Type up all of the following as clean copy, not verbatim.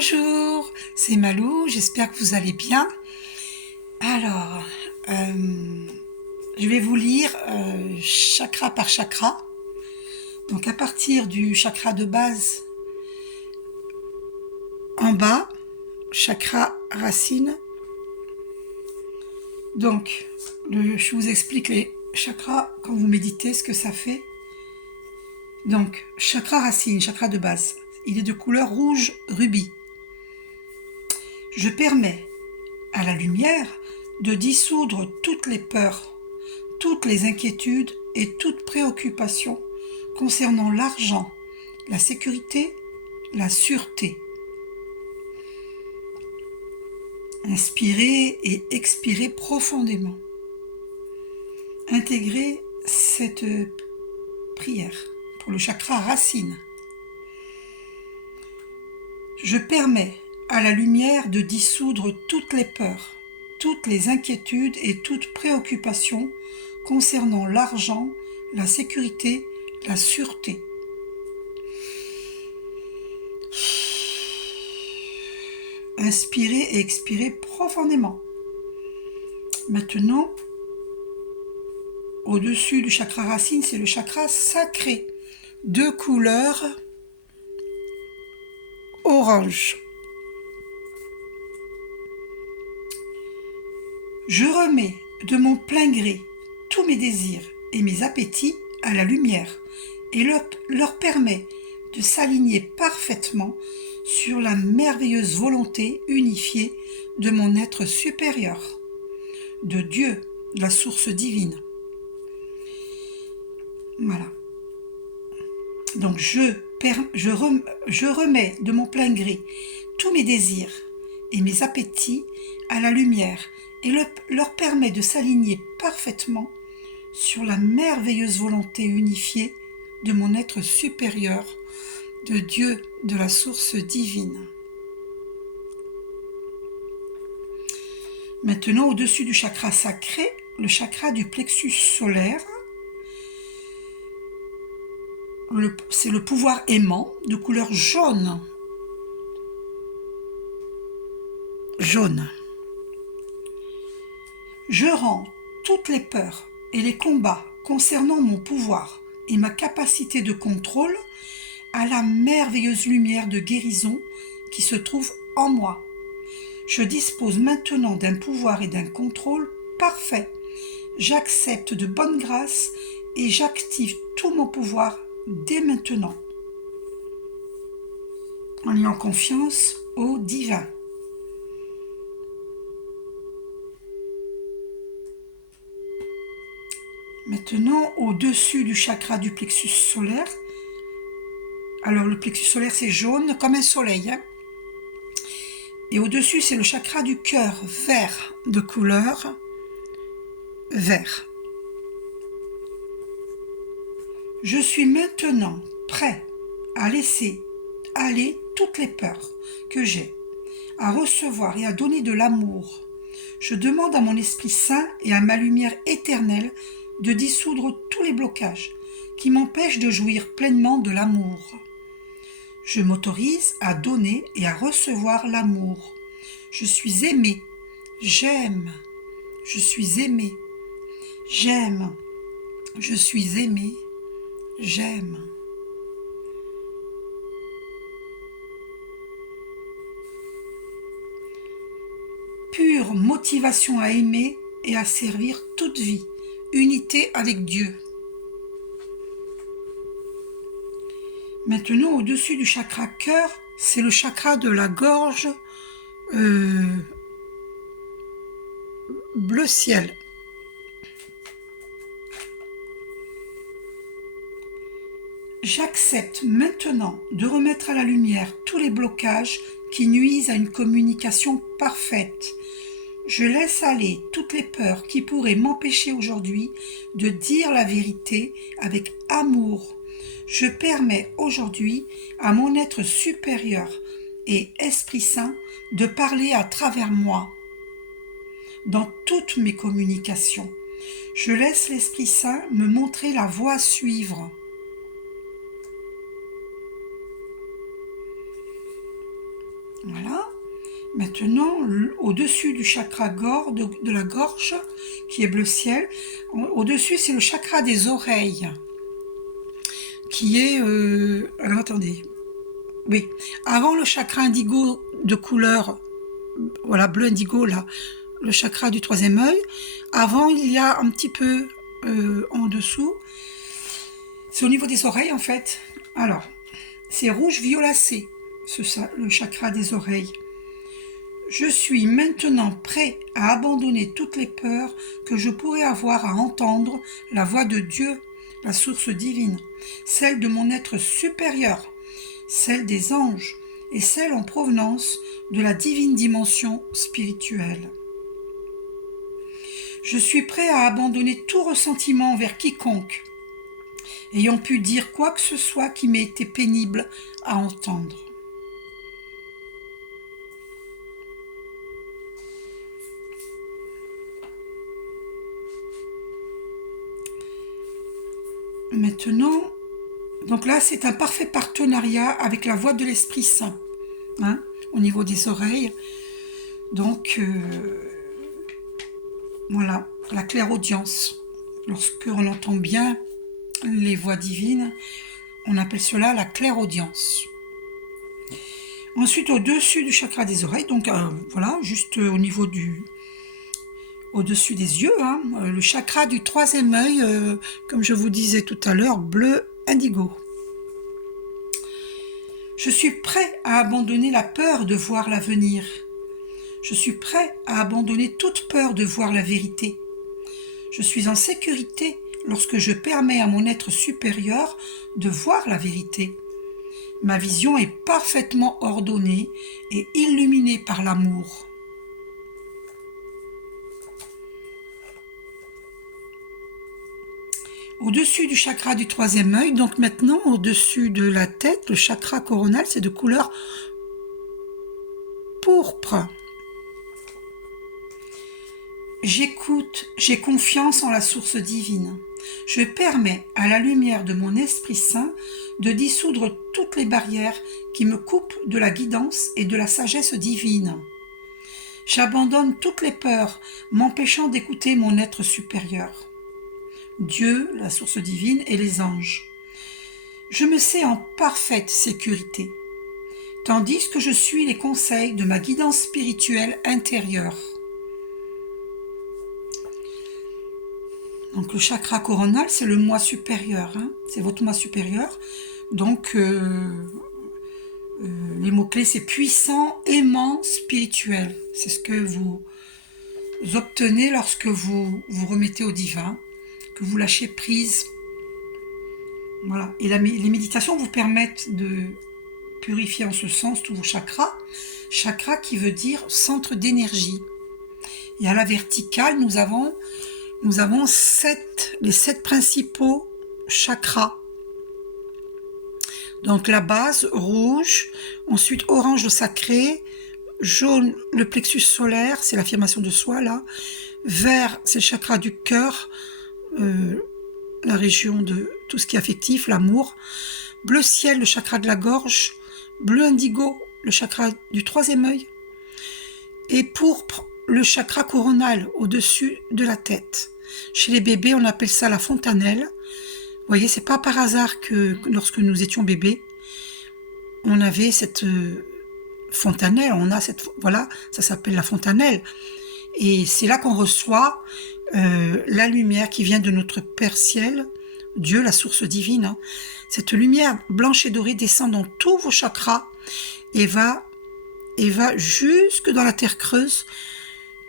Bonjour, c'est Malou, j'espère que vous allez bien. Alors, je vais vous lire chakra par chakra. Donc à partir du chakra de base en bas, chakra racine. Donc, je vous explique les chakras quand vous méditez, ce que ça fait. Donc, chakra racine, chakra de base, il est de couleur rouge rubis. Je permets à la lumière de dissoudre toutes les peurs, toutes les inquiétudes et toute préoccupation concernant l'argent, la sécurité, la sûreté. Inspirez et expirez profondément. Intégrez cette prière pour le chakra racine. Je permets à la lumière de dissoudre toutes les peurs, toutes les inquiétudes et toute préoccupation concernant l'argent, la sécurité, la sûreté. Inspirez et expirez profondément. Maintenant, au-dessus du chakra racine, c'est le chakra sacré, de couleur orange. Je remets de mon plein gré tous mes désirs et mes appétits à la lumière et leur permet de s'aligner parfaitement sur la merveilleuse volonté unifiée de mon être supérieur, de Dieu, la source divine. Voilà. Donc je remets de mon plein gré tous mes désirs et mes appétits à la lumière et leur permet de s'aligner parfaitement sur la merveilleuse volonté unifiée de mon être supérieur, de Dieu, de la source divine. Maintenant, au-dessus du chakra sacré, le chakra du plexus solaire, c'est le pouvoir aimant de couleur jaune. Jaune. Je rends toutes les peurs et les combats concernant mon pouvoir et ma capacité de contrôle à la merveilleuse lumière de guérison qui se trouve en moi. Je dispose maintenant d'un pouvoir et d'un contrôle parfait. J'accepte de bonne grâce et j'active tout mon pouvoir dès maintenant, en ayant confiance au divin. Maintenant, au-dessus du chakra du plexus solaire, alors le plexus solaire c'est jaune comme un soleil, hein. Et au-dessus c'est le chakra du cœur vert, de couleur vert. Je suis maintenant prêt à laisser aller toutes les peurs que j'ai, à recevoir et à donner de l'amour. Je demande à mon Esprit Saint et à ma lumière éternelle de dissoudre tous les blocages qui m'empêchent de jouir pleinement de l'amour. Je m'autorise à donner et à recevoir l'amour. Je suis aimé, j'aime, je suis aimé, j'aime, je suis aimé, j'aime. Pure motivation à aimer et à servir toute vie, unité avec Dieu. Maintenant, au-dessus du chakra cœur, c'est le chakra de la gorge bleu ciel. J'accepte maintenant de remettre à la lumière tous les blocages qui nuisent à une communication parfaite. Je laisse aller toutes les peurs qui pourraient m'empêcher aujourd'hui de dire la vérité avec amour. Je permets aujourd'hui à mon être supérieur et Esprit Saint de parler à travers moi dans toutes mes communications. Je laisse l'Esprit Saint me montrer la voie à suivre. Voilà. Maintenant, au-dessus du chakra de la gorge, qui est bleu ciel, au-dessus, c'est le chakra des oreilles, qui est... alors, attendez. Oui. Avant le chakra indigo de couleur, voilà, bleu indigo, là, le chakra du troisième œil. Avant, il y a un petit peu en dessous. C'est au niveau des oreilles, en fait. Alors, c'est rouge violacé, le chakra des oreilles. Je suis maintenant prêt à abandonner toutes les peurs que je pourrais avoir à entendre la voix de Dieu, la source divine, celle de mon être supérieur, celle des anges et celle en provenance de la divine dimension spirituelle. Je suis prêt à abandonner tout ressentiment envers quiconque, ayant pu dire quoi que ce soit qui m'ait été pénible à entendre. Maintenant, donc là, c'est un parfait partenariat avec la voix de l'Esprit Saint, hein, au niveau des oreilles. Donc, voilà, la clairaudience. Lorsque on entend bien les voix divines, on appelle cela la clairaudience. Ensuite, au-dessus du chakra des oreilles, donc voilà, juste au niveau au-dessus des yeux, hein, le chakra du troisième œil, comme je vous disais tout à l'heure, bleu indigo. Je suis prêt à abandonner la peur de voir l'avenir. Je suis prêt à abandonner toute peur de voir la vérité. Je suis en sécurité lorsque je permets à mon être supérieur de voir la vérité. Ma vision est parfaitement ordonnée et illuminée par l'amour. Au-dessus du chakra du troisième œil, donc maintenant au-dessus de la tête, le chakra coronal, c'est de couleur pourpre. J'écoute, j'ai confiance en la source divine. Je permets à la lumière de mon Esprit Saint de dissoudre toutes les barrières qui me coupent de la guidance et de la sagesse divine. J'abandonne toutes les peurs m'empêchant d'écouter mon être supérieur. Dieu, la source divine et les anges. Je me sais en parfaite sécurité, tandis que je suis les conseils de ma guidance spirituelle intérieure. Donc le chakra coronal, c'est le moi supérieur, hein, c'est votre moi supérieur. Donc les mots-clés, c'est puissant, aimant, spirituel. C'est ce que vous obtenez lorsque vous vous remettez au divin, que vous lâchez prise. Voilà. Et les méditations vous permettent de purifier en ce sens tous vos chakras. Chakra qui veut dire centre d'énergie. Et à la verticale, nous avons les 7 principaux chakras. Donc la base, rouge, ensuite orange le sacré, jaune le plexus solaire, c'est l'affirmation de soi là, vert c'est le chakra du cœur, la région de tout ce qui est affectif, l'amour, bleu ciel le chakra de la gorge, bleu indigo le chakra du troisième œil, et pourpre le chakra coronal au-dessus de la tête. Chez les bébés, on appelle ça la fontanelle. Vous voyez, c'est pas par hasard que lorsque nous étions bébés, on avait cette fontanelle, voilà, ça s'appelle la fontanelle. Et c'est là qu'on reçoit la lumière qui vient de notre Père Ciel, Dieu, la source divine. Hein. Cette lumière blanche et dorée descend dans tous vos chakras et va jusque dans la terre creuse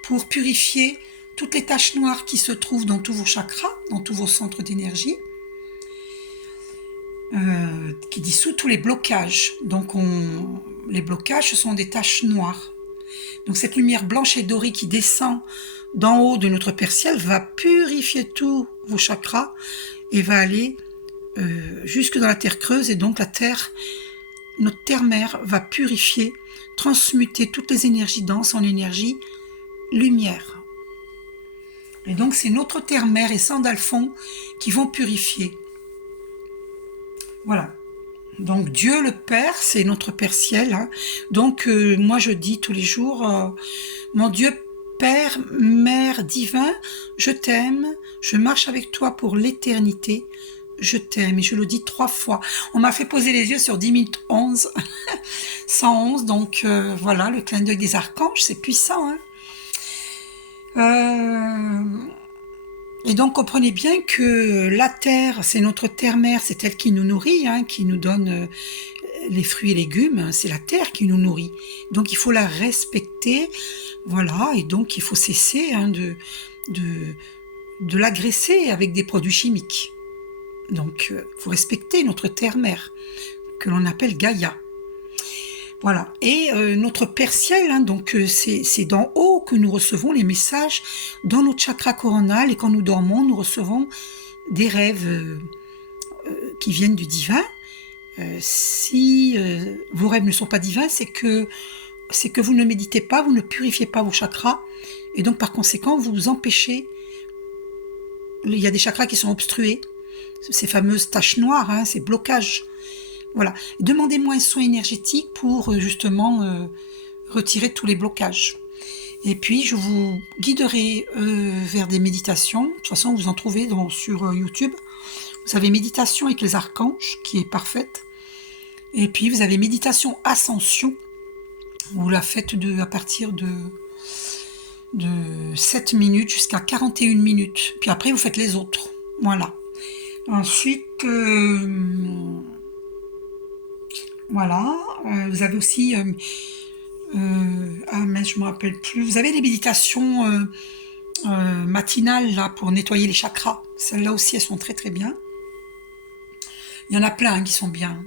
pour purifier toutes les taches noires qui se trouvent dans tous vos chakras, dans tous vos centres d'énergie, qui dissout tous les blocages. Donc les blocages, ce sont des taches noires. Donc cette lumière blanche et dorée qui descend d'en haut de notre Père Ciel va purifier tous vos chakras et va aller jusque dans la terre creuse, et donc notre terre-mère va purifier, transmuter toutes les énergies denses en énergie lumière. Et donc c'est notre terre-mère et Sandalphon qui vont purifier. Voilà. Donc Dieu le Père, c'est notre Père ciel. Hein. Donc moi je dis tous les jours, mon Dieu Père, Mère divin, je t'aime, je marche avec toi pour l'éternité. Je t'aime et je le dis 3 fois. On m'a fait poser les yeux sur 10 minutes 11, 111, donc voilà, le clin d'œil des archanges, c'est puissant. Hein. Et donc comprenez bien que la terre, c'est notre terre-mère, c'est elle qui nous nourrit, hein, qui nous donne les fruits et légumes, hein, c'est la terre qui nous nourrit. Donc il faut la respecter, voilà, et donc il faut cesser hein, de, de l'agresser avec des produits chimiques. Donc il faut respecter notre terre-mère, que l'on appelle Gaïa. Voilà. Et notre Père ciel, hein, donc c'est d'en haut que nous recevons les messages dans notre chakra coronal et quand nous dormons, nous recevons des rêves qui viennent du divin. Si vos rêves ne sont pas divins, c'est que vous ne méditez pas, vous ne purifiez pas vos chakras et donc par conséquent vous vous empêchez. Il y a des chakras qui sont obstrués, ces fameuses taches noires, hein, ces blocages. Voilà. Demandez-moi un soin énergétique pour justement retirer tous les blocages. Et puis, je vous guiderai vers des méditations. De toute façon, vous en trouvez sur YouTube. Vous avez méditation avec les archanges, qui est parfaite. Et puis, vous avez méditation ascension. Vous la faites à partir de 7 minutes jusqu'à 41 minutes. Puis après, vous faites les autres. Voilà. Ensuite... voilà, vous avez aussi, mais je me rappelle plus, vous avez les méditations matinales là pour nettoyer les chakras. Celles-là aussi, elles sont très très bien. Il y en a plein hein, qui sont bien.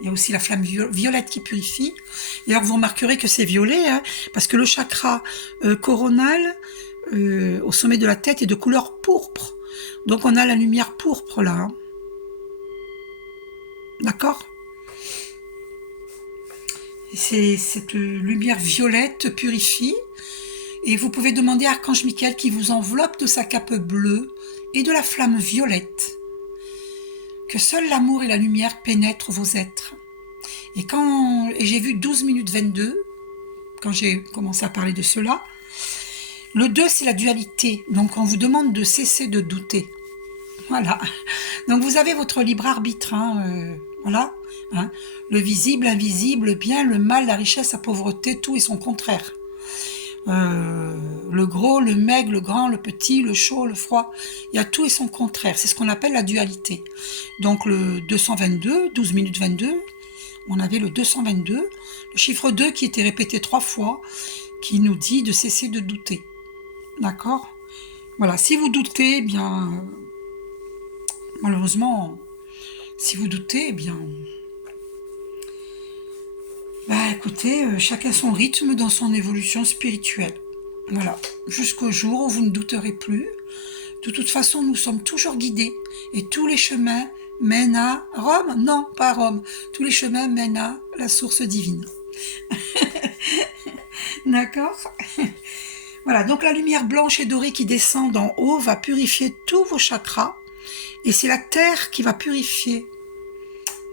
Il y a aussi la flamme violette qui purifie. D'ailleurs, vous remarquerez que c'est violet, hein, parce que le chakra coronal au sommet de la tête est de couleur pourpre. Donc on a la lumière pourpre là. Hein. D'accord ? Cette lumière violette purifie et vous pouvez demander à Archange Michael qui vous enveloppe de sa cape bleue et de la flamme violette. Que seul l'amour et la lumière pénètrent vos êtres. Et j'ai vu 12 minutes 22, quand j'ai commencé à parler de cela, le 2 c'est la dualité, donc on vous demande de cesser de douter. Voilà. Donc vous avez votre libre arbitre, hein, voilà. Hein. Le visible, l'invisible, le bien, le mal, la richesse, la pauvreté, tout est son contraire. Le gros, le maigre, le grand, le petit, le chaud, le froid, il y a tout et son contraire. C'est ce qu'on appelle la dualité. Donc le 222, 12 minutes 22, on avait le 222, le chiffre 2 qui était répété 3 fois, qui nous dit de cesser de douter. D'accord ? Voilà, si vous doutez, eh bien, malheureusement, si vous doutez, eh bien, écoutez, chacun son rythme dans son évolution spirituelle. Voilà, jusqu'au jour où vous ne douterez plus. De toute façon, nous sommes toujours guidés et tous les chemins mènent à Rome. Non, pas à Rome. Tous les chemins mènent à la source divine. D'accord ? Voilà, donc la lumière blanche et dorée qui descend d'en haut va purifier tous vos chakras et c'est la terre qui va purifier.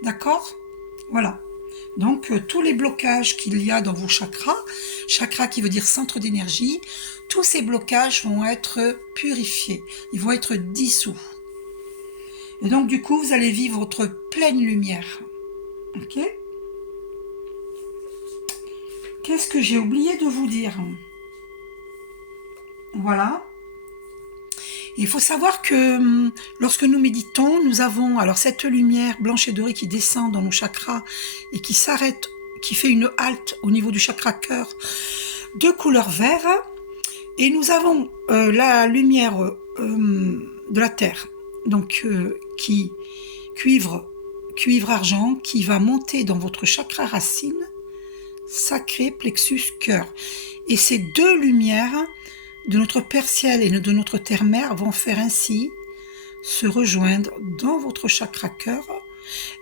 D'accord ? Voilà. Donc, tous les blocages qu'il y a dans vos chakras, chakra qui veut dire centre d'énergie, tous ces blocages vont être purifiés, ils vont être dissous. Et donc, du coup, vous allez vivre votre pleine lumière. Ok ? Qu'est-ce que j'ai oublié de vous dire ? Voilà. Il faut savoir que lorsque nous méditons, nous avons alors cette lumière blanche et dorée qui descend dans nos chakras et qui s'arrête, qui fait une halte au niveau du chakra cœur de couleur vert. Et nous avons la lumière de la terre, donc qui cuivre argent, qui va monter dans votre chakra racine, sacré plexus cœur. Et ces deux lumières de notre Père ciel et de notre terre-mère vont faire ainsi se rejoindre dans votre chakra cœur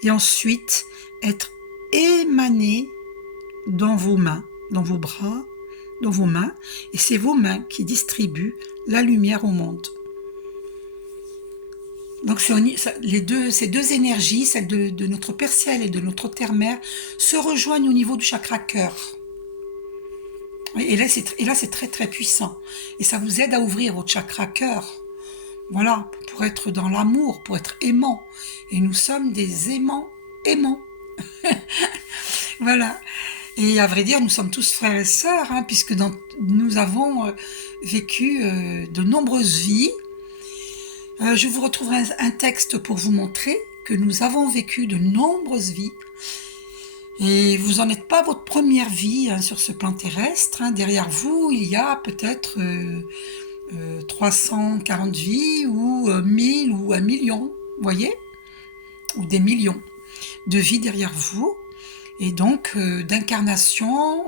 et ensuite être émanées dans vos mains, dans vos bras, dans vos mains, et c'est vos mains qui distribuent la lumière au monde. Donc ces deux énergies, celle de notre Père Ciel et de notre Terre-Mère, se rejoignent au niveau du chakra cœur. Et là, c'est très très puissant. Et ça vous aide à ouvrir votre chakra cœur. Voilà, pour être dans l'amour, pour être aimant. Et nous sommes des aimants aimants. Voilà. Et à vrai dire, nous sommes tous frères et sœurs, hein, puisque nous avons vécu de nombreuses vies. Je vous retrouverai un texte pour vous montrer que nous avons vécu de nombreuses vies. Et vous n'en êtes pas votre première vie hein, sur ce plan terrestre. Hein. Derrière vous, il y a peut-être 340 vies ou 1000 ou 1 million, vous voyez, ou des millions de vies derrière vous. Et donc, d'incarnation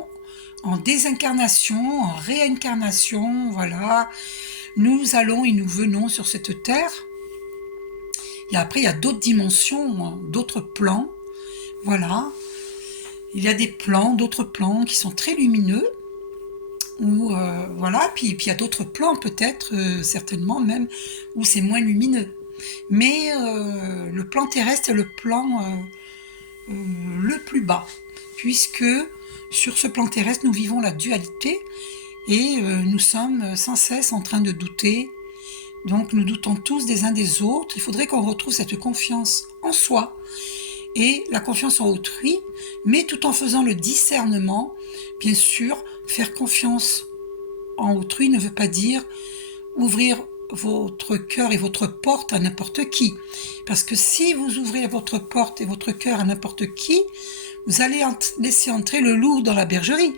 en désincarnation, en réincarnation, voilà, nous allons et nous venons sur cette terre. Et après, il y a d'autres dimensions, hein, d'autres plans, voilà. Il y a des plans, d'autres plans qui sont très lumineux, ou voilà, puis il y a d'autres plans peut-être, certainement même, où c'est moins lumineux. Mais le plan terrestre est le plan le plus bas, puisque sur ce plan terrestre, nous vivons la dualité et nous sommes sans cesse en train de douter. Donc nous doutons tous des uns des autres. Il faudrait qu'on retrouve cette confiance en soi et la confiance en autrui, mais tout en faisant le discernement. Bien sûr, faire confiance en autrui ne veut pas dire ouvrir votre cœur et votre porte à n'importe qui. Parce que si vous ouvrez votre porte et votre cœur à n'importe qui, vous allez laisser entrer le loup dans la bergerie.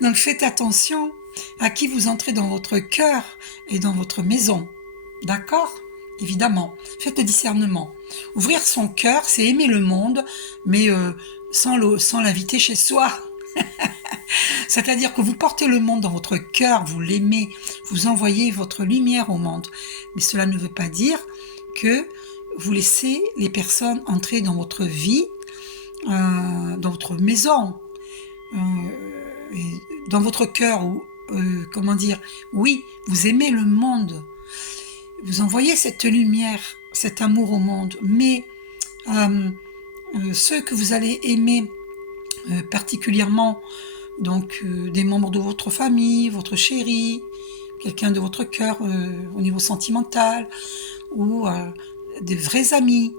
Donc faites attention à qui vous entrez dans votre cœur et dans votre maison. D'accord ? Évidemment. Faites le discernement. Ouvrir son cœur, c'est aimer le monde, mais sans l'inviter chez soi. C'est-à-dire que vous portez le monde dans votre cœur, vous l'aimez, vous envoyez votre lumière au monde. Mais cela ne veut pas dire que vous laissez les personnes entrer dans votre vie, dans votre maison, dans votre cœur. Comment dire, oui, vous aimez le monde, vous envoyez cette lumière, cet amour au monde, mais ceux que vous allez aimer particulièrement, donc des membres de votre famille, votre chéri, quelqu'un de votre cœur au niveau sentimental, ou des vrais amis.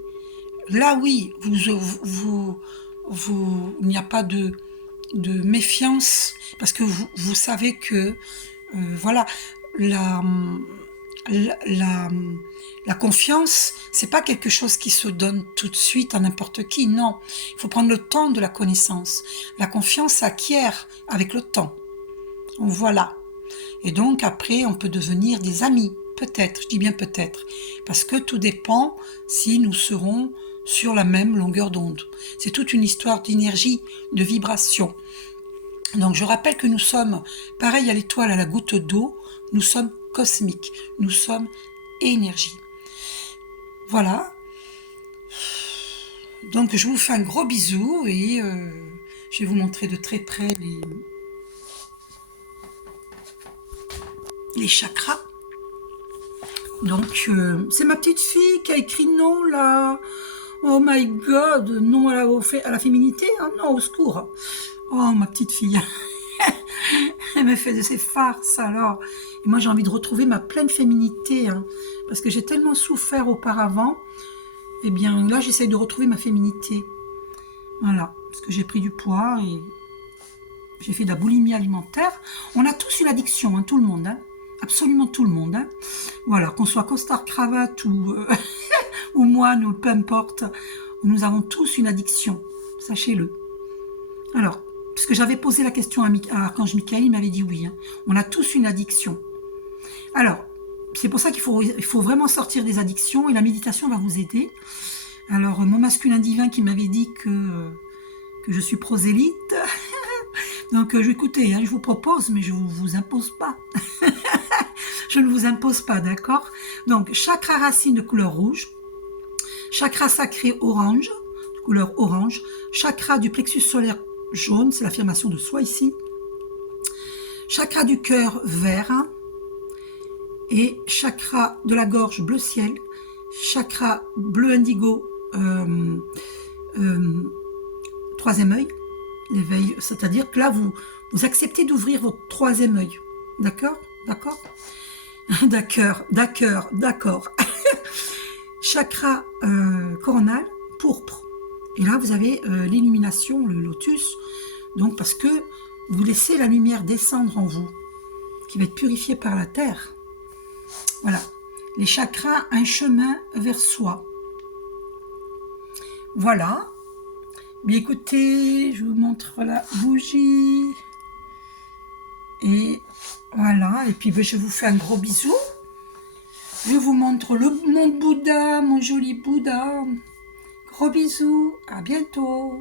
Là oui, il n'y a pas de méfiance, parce que vous savez que voilà, la confiance, c'est pas quelque chose qui se donne tout de suite à n'importe qui, non. Il faut prendre le temps de la connaissance. La confiance s'acquiert avec le temps. Voilà. Et donc après, on peut devenir des amis, peut-être, je dis bien peut-être, parce que tout dépend si nous serons sur la même longueur d'onde. C'est toute une histoire d'énergie, de vibration. Donc je rappelle que nous sommes, pareil à l'étoile, à la goutte d'eau, nous sommes cosmiques, nous sommes énergie. Voilà. Donc je vous fais un gros bisou et je vais vous montrer de très près les chakras. Donc c'est ma petite fille qui a écrit non là. Oh my god, non à la féminité, hein, non au secours. Oh ma petite fille. Elle me fait de ces farces alors. Et moi j'ai envie de retrouver ma pleine féminité, hein, parce que j'ai tellement souffert auparavant. Et bien là j'essaye de retrouver ma féminité. Voilà, parce que j'ai pris du poids et j'ai fait de la boulimie alimentaire. On a tous une addiction, hein, tout le monde, hein, absolument tout le monde. Hein. Voilà, qu'on soit costard cravate ou, ou moine ou peu importe, nous avons tous une addiction, sachez-le. Alors, parce que j'avais posé la question à Archange Michael, il m'avait dit oui. Hein. On a tous une addiction. Alors, c'est pour ça qu'il faut vraiment sortir des addictions et la méditation va vous aider. Alors, mon masculin divin qui m'avait dit que je suis prosélyte. Donc, écoutez, hein, je vous propose, mais je ne vous impose pas. Je ne vous impose pas, d'accord? Donc, chakra racine de couleur rouge, chakra sacré orange, de couleur orange, chakra du plexus solaire jaune, c'est l'affirmation de soi ici, chakra du cœur vert, et chakra de la gorge bleu ciel, chakra bleu indigo, troisième œil, l'éveil, c'est-à-dire que là, vous acceptez d'ouvrir votre troisième œil. D'accord? D'accord? D'accord. Chakra coronal, pourpre. Et là, vous avez l'illumination, le lotus. Donc, parce que vous laissez la lumière descendre en vous, qui va être purifiée par la terre. Voilà. Les chakras, un chemin vers soi. Voilà. Mais écoutez, je vous montre la bougie. Et voilà. Et puis, je vous fais un gros bisou. Je vous montre mon Bouddha, mon joli Bouddha. Gros bisous. À bientôt.